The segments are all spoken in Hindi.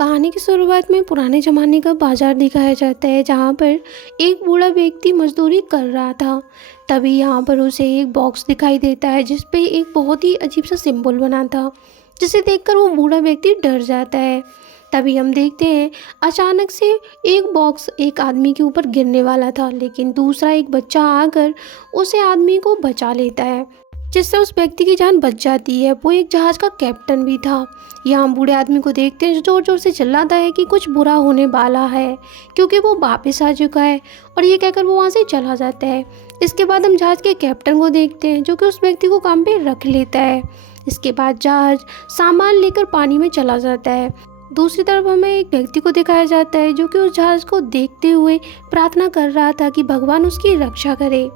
कहानी की शुरुआत में पुराने ज़माने का बाजार दिखाया जाता है जहाँ पर एक बूढ़ा व्यक्ति मजदूरी कर रहा था। तभी यहाँ पर उसे एक बॉक्स दिखाई देता है जिस पे एक बहुत ही अजीब सा सिंबल बना था, जिसे देखकर वो बूढ़ा व्यक्ति डर जाता है। तभी हम देखते हैं अचानक से एक बॉक्स एक आदमी के ऊपर गिरने वाला था, लेकिन दूसरा एक बच्चा आकर उसे आदमी को बचा लेता है, जिससे उस व्यक्ति की जान बच जाती है। वो एक जहाज का कैप्टन भी था। यहाँ बूढ़े आदमी को देखते हैं जो जोर जोर से चिल्लाता है कि कुछ बुरा होने वाला है, क्योंकि वो वापस आ चुका है। और ये कहकर वो वहाँ से चला जाता है। इसके बाद हम जहाज के कैप्टन को देखते हैं जो कि उस व्यक्ति को काम पे रख लेता है। इसके बाद जहाज सामान लेकर पानी में चला जाता है। दूसरी तरफ हमें एक व्यक्ति को दिखाया जाता है जो कि उस जहाज को देखते हुए प्रार्थना कर रहा था कि भगवान उसकी रक्षा करे।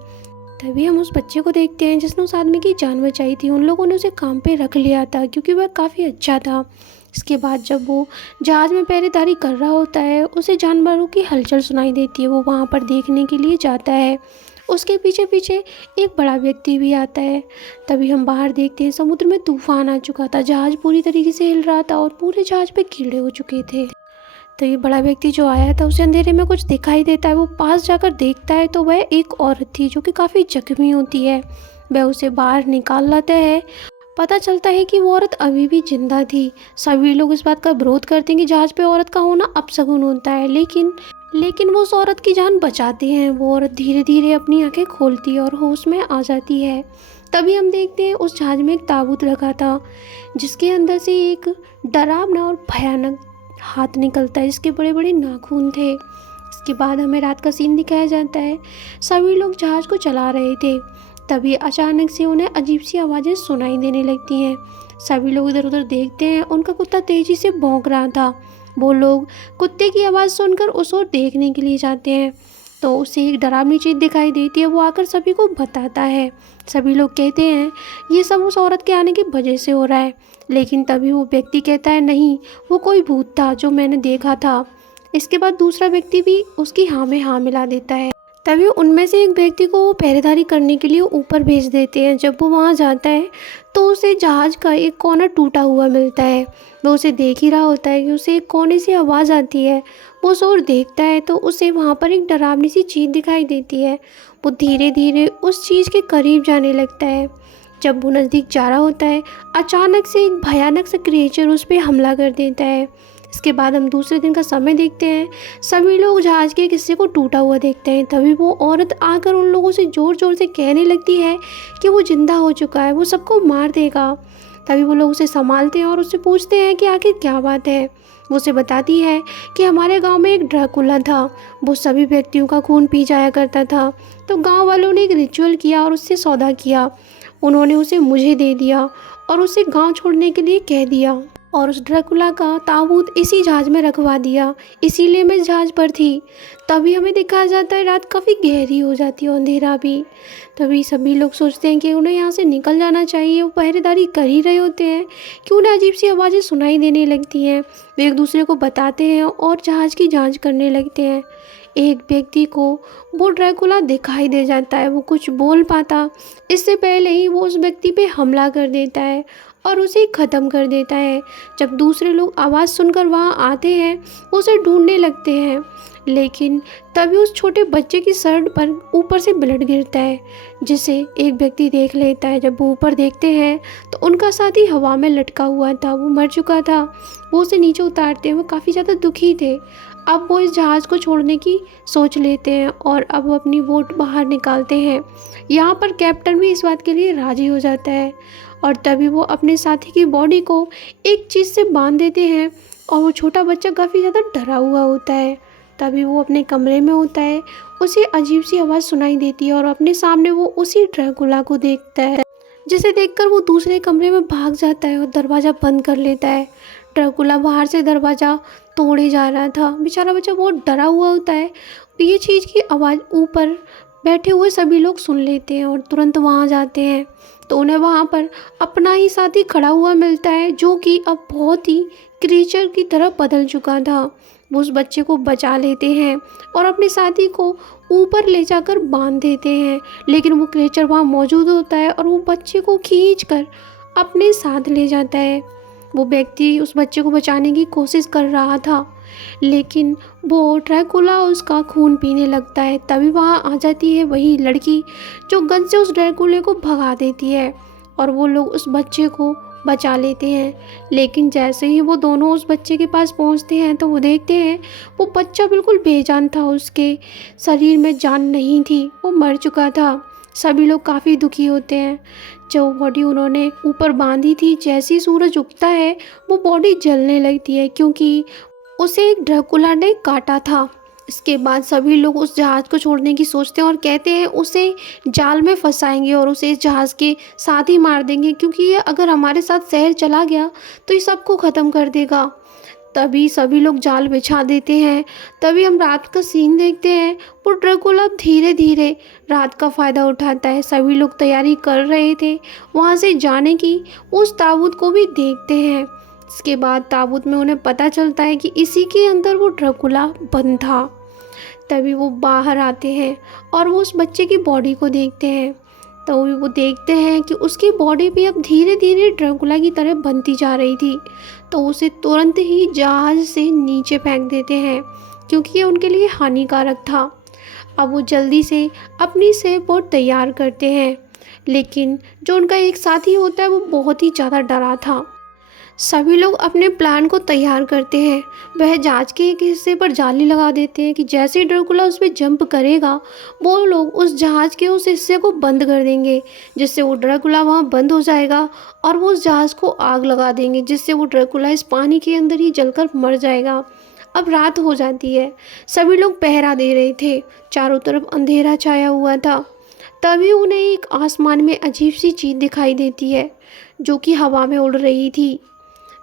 तभी हम उस बच्चे को देखते हैं जिसने उस आदमी की जान बचाई थी। उन लोगों ने उसे काम पे रख लिया था क्योंकि वह काफ़ी अच्छा था। इसके बाद जब वो जहाज़ में पहरेदारी कर रहा होता है, उसे जानवरों की हलचल सुनाई देती है। वो वहाँ पर देखने के लिए जाता है। उसके पीछे पीछे एक बड़ा व्यक्ति भी आता है। तभी हम बाहर देखते हैं समुद्र में तूफान आ चुका था। जहाज़ पूरी तरीके से हिल रहा था और पूरे जहाज़ पे कीड़े हो चुके थे। तो ये बड़ा व्यक्ति जो आया था उसे अंधेरे में कुछ दिखाई देता है। वो पास जाकर देखता है तो वह एक औरत थी जो कि काफ़ी जख्मी होती है। वह उसे बाहर निकाल लाता है। पता चलता है कि वो औरत अभी भी जिंदा थी। सभी लोग इस बात का विरोध करते हैं कि जहाज पे औरत का होना अपशगुन होता है, लेकिन वो उस औरत की जान बचाते हैं। वो औरत धीरे धीरे अपनी आंखें खोलती है और होश में आ जाती है। तभी हम देखते हैं उस जहाज में एक ताबूत रखा था जिसके अंदर से एक डरावना और भयानक हाथ निकलता है जिसके बड़े बड़े नाखून थे। इसके बाद हमें रात का सीन दिखाया जाता है। सभी लोग जहाज को चला रहे थे। तभी अचानक से उन्हें अजीब सी आवाज़ें सुनाई देने लगती हैं। सभी लोग इधर उधर देखते हैं। उनका कुत्ता तेजी से भौंक रहा था। वो लोग कुत्ते की आवाज़ सुनकर उस ओर देखने के लिए जाते हैं तो उसे एक डरावनी चीज़ दिखाई देती है। वो आकर सभी को बताता है। सभी लोग कहते हैं ये सब उस औरत के आने की वजह से हो रहा है, लेकिन तभी वो व्यक्ति कहता है नहीं, वो कोई भूत था जो मैंने देखा था। इसके बाद दूसरा व्यक्ति भी उसकी हाँ में हाँ मिला देता है। तभी उनमें से एक व्यक्ति को वो पहरेदारी करने के लिए ऊपर भेज देते हैं। जब वो वहाँ जाता है तो उसे जहाज़ का एक कोना टूटा हुआ मिलता है। वो उसे देख ही रहा होता है कि उसे एक कोने से आवाज़ आती है। वो उस ओर देखता है तो उसे वहाँ पर एक डरावनी सी चीज़ दिखाई देती है। वो धीरे धीरे उस चीज़ के करीब जाने लगता है। जब वो नज़दीक जा रहा होता है, अचानक से एक भयानक सा क्रिएचर उस पर हमला कर देता है। इसके बाद हम दूसरे दिन का समय देखते हैं। सभी लोग जहाज़ के एक हिस्से को टूटा हुआ देखते हैं। तभी वो औरत आकर उन लोगों से ज़ोर ज़ोर से कहने लगती है कि वो ज़िंदा हो चुका है, वो सबको मार देगा। तभी वो लोग उसे संभालते हैं और उससे पूछते हैं कि आखिर क्या बात है। वो उसे बताती है कि हमारे गांव में एक ड्रैकुला था। वो सभी व्यक्तियों का खून पी जाया करता था। तो गांव वालों ने एक रिचुअल किया और उससे सौदा किया। उन्होंने उसे मुझे दे दिया और उसे गांव छोड़ने के लिए कह दिया और उस ड्रैकुला का ताबूत इसी जहाज़ में रखवा दिया। इसीलिए मैं इस जहाज़ पर थी। तभी हमें दिखाया जाता है रात काफ़ी गहरी हो जाती है और अंधेरा भी। तभी सभी लोग सोचते हैं कि उन्हें यहाँ से निकल जाना चाहिए। वो पहरेदारी कर ही रहे होते हैं कि उन्हें अजीब सी आवाज़ें सुनाई देने लगती हैं। वे एक दूसरे को बताते हैं और जहाज़ की जाँच करने लगते हैं। एक व्यक्ति को वो ड्रैकुला दिखाई दे जाता है। वो कुछ बोल पाता इससे पहले ही वो उस व्यक्ति पे हमला कर देता है और उसे ख़त्म कर देता है। जब दूसरे लोग आवाज़ सुनकर वहाँ आते हैं, वो उसे ढूंढने लगते हैं, लेकिन तभी उस छोटे बच्चे की शर्ट पर ऊपर से ब्लड गिरता है, जिसे एक व्यक्ति देख लेता है। जब वो ऊपर देखते हैं तो उनका साथी हवा में लटका हुआ था, वो मर चुका था। वो उसे नीचे उतारते हैं। वो काफ़ी ज़्यादा दुखी थे। अब वो इस जहाज़ को छोड़ने की सोच लेते हैं और अब वो अपनी वोट बाहर निकालते हैं। यहाँ पर कैप्टन भी इस बात के लिए राज़ी हो जाता है और तभी वो अपने साथी की बॉडी को एक चीज़ से बांध देते हैं और वो छोटा बच्चा काफ़ी ज़्यादा डरा हुआ होता है। तभी वो अपने कमरे में होता है। उसे अजीब सी आवाज़ सुनाई देती है और अपने सामने वो उसी ड्रैकुला को देखता है, जिसे देखकर वो दूसरे कमरे में भाग जाता है और दरवाज़ा बंद कर लेता है। ड्रैकुला बाहर से दरवाज़ा तोड़े जा रहा था। बेचारा बच्चा बहुत डरा हुआ होता है। ये चीज़ की आवाज़ ऊपर बैठे हुए सभी लोग सुन लेते हैं और तुरंत वहाँ जाते हैं तो उन्हें वहाँ पर अपना ही साथी खड़ा हुआ मिलता है, जो कि अब बहुत ही क्रीचर की तरह बदल चुका था। वो उस बच्चे को बचा लेते हैं और अपने साथी को ऊपर ले जाकर बांध देते हैं, लेकिन वो क्रीचर वहाँ मौजूद होता है और वो बच्चे को खींच कर अपने साथ ले जाता है। वो व्यक्ति उस बच्चे को बचाने की कोशिश कर रहा था, लेकिन वो ड्रैकुला उसका खून पीने लगता है। तभी वहाँ आ जाती है वही लड़की जो गन से उस ड्रैकुले को भगा देती है और वो लोग उस बच्चे को बचा लेते हैं। लेकिन जैसे ही वो दोनों उस बच्चे के पास पहुंचते हैं तो वो देखते हैं वो बच्चा बिल्कुल बेजान था, उसके शरीर में जान नहीं थी, वो मर चुका था। सभी लोग काफ़ी दुखी होते हैं। जो बॉडी उन्होंने ऊपर बांधी थी, जैसे ही सूरज उगता है वो बॉडी जलने लगती है क्योंकि उसे एक ड्रैकुला ने काटा था। इसके बाद सभी लोग उस जहाज़ को छोड़ने की सोचते हैं और कहते हैं उसे जाल में फंसाएंगे और उसे इस जहाज़ के साथ ही मार देंगे, क्योंकि ये अगर हमारे साथ शहर चला गया तो ये सबको ख़त्म कर देगा। तभी सभी लोग जाल बिछा देते हैं। तभी हम रात का सीन देखते हैं। वो ड्रैकुला धीरे धीरे रात का फ़ायदा उठाता है। सभी लोग तैयारी कर रहे थे वहाँ से जाने की। उस ताबूत को भी देखते हैं। इसके बाद ताबूत में उन्हें पता चलता है कि इसी के अंदर वो ड्रैकुला बंद था। तभी वो बाहर आते हैं और वो उस बच्चे की बॉडी को देखते हैं। तो वो देखते हैं कि उसकी बॉडी भी अब धीरे धीरे ड्रैकुला की तरह बनती जा रही थी। तो उसे तुरंत ही जहाज़ से नीचे फेंक देते हैं क्योंकि ये उनके लिए हानिकारक था। अब वो जल्दी से अपनी सेफ बोट तैयार करते हैं, लेकिन जो उनका एक साथी होता है वो बहुत ही ज़्यादा डरा था। सभी लोग अपने प्लान को तैयार करते हैं। वह जहाज के एक हिस्से पर जाली लगा देते हैं कि जैसे ही ड्रैकुला उस पर जंप करेगा वो लोग उस जहाज़ के उस हिस्से को बंद कर देंगे, जिससे वो ड्रैकुला वहाँ बंद हो जाएगा और वो उस जहाज़ को आग लगा देंगे, जिससे वो ड्रैकुला इस पानी के अंदर ही जलकर मर जाएगा। अब रात हो जाती है। सभी लोग पहरा दे रहे थे। चारों तरफ अंधेरा छाया हुआ था। तभी उन्हें एक आसमान में अजीब सी चीज़ दिखाई देती है जो कि हवा में उड़ रही थी।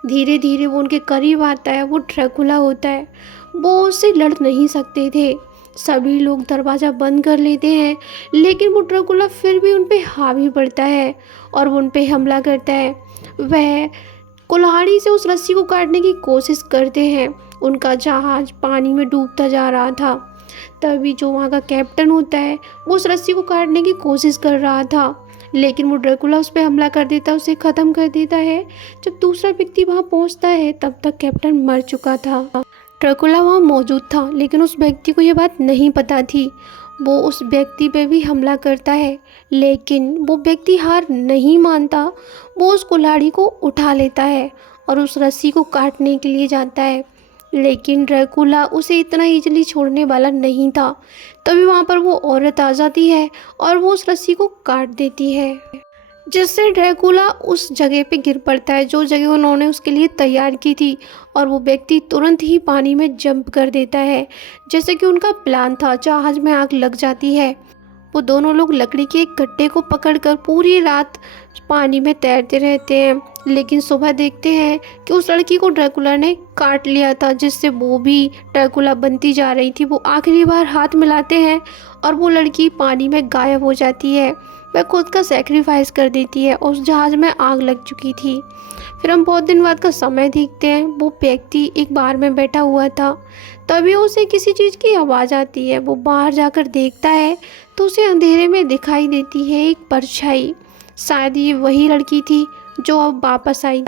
धीरे धीरे वो उनके करीब आता है। वो ड्रैकुला होता है। वो उससे लड़ नहीं सकते थे। सभी लोग दरवाज़ा बंद कर लेते हैं, लेकिन वो ड्रैकुला फिर भी उन पे हावी पड़ता है और वो उन पे हमला करता है। वह कुल्हाड़ी से उस रस्सी को काटने की कोशिश करते हैं। उनका जहाज़ पानी में डूबता जा रहा था। तभी जो वहाँ का कैप्टन होता है वो उस रस्सी को काटने की कोशिश कर रहा था, लेकिन वो ड्रैकुला उस पर हमला कर देता है, उसे ख़त्म कर देता है। जब दूसरा व्यक्ति वहाँ पहुँचता है तब तक कैप्टन मर चुका था। ड्रैकुला वहाँ मौजूद था, लेकिन उस व्यक्ति को ये बात नहीं पता थी। वो उस व्यक्ति पे भी हमला करता है, लेकिन वो व्यक्ति हार नहीं मानता। वो उस कुल्हाड़ी को उठा लेता है और उस रस्सी को काटने के लिए जाता है, लेकिन ड्रैकुला उसे इतना इजीली छोड़ने वाला नहीं था। तभी वहाँ पर वो औरत आ जाती है और वो उस रस्सी को काट देती है, जिससे ड्रैकुला उस जगह पे गिर पड़ता है जो जगह उन्होंने उसके लिए तैयार की थी, और वो व्यक्ति तुरंत ही पानी में जंप कर देता है जैसे कि उनका प्लान था। जहाज में आग लग जाती है। वो दोनों लोग लकड़ी के एक गट्टे को पकड़कर पूरी रात पानी में तैरते रहते हैं, लेकिन सुबह देखते हैं कि उस लड़की को ड्रैकुला ने काट लिया था, जिससे वो भी ड्रैकुला बनती जा रही थी। वो आखिरी बार हाथ मिलाते हैं और वो लड़की पानी में गायब हो जाती है। वह खुद का सेक्रीफाइस कर देती है और उस जहाज़ में आग लग चुकी थी। फिर हम बहुत दिन बाद का समय देखते हैं। वो व्यक्ति एक बार में बैठा हुआ था। तभी उसे किसी चीज़ की आवाज़ आती है। वो बाहर जाकर देखता है तो उसे अंधेरे में दिखाई देती है एक परछाई। शायद ये वही लड़की थी जो अब वापस आई।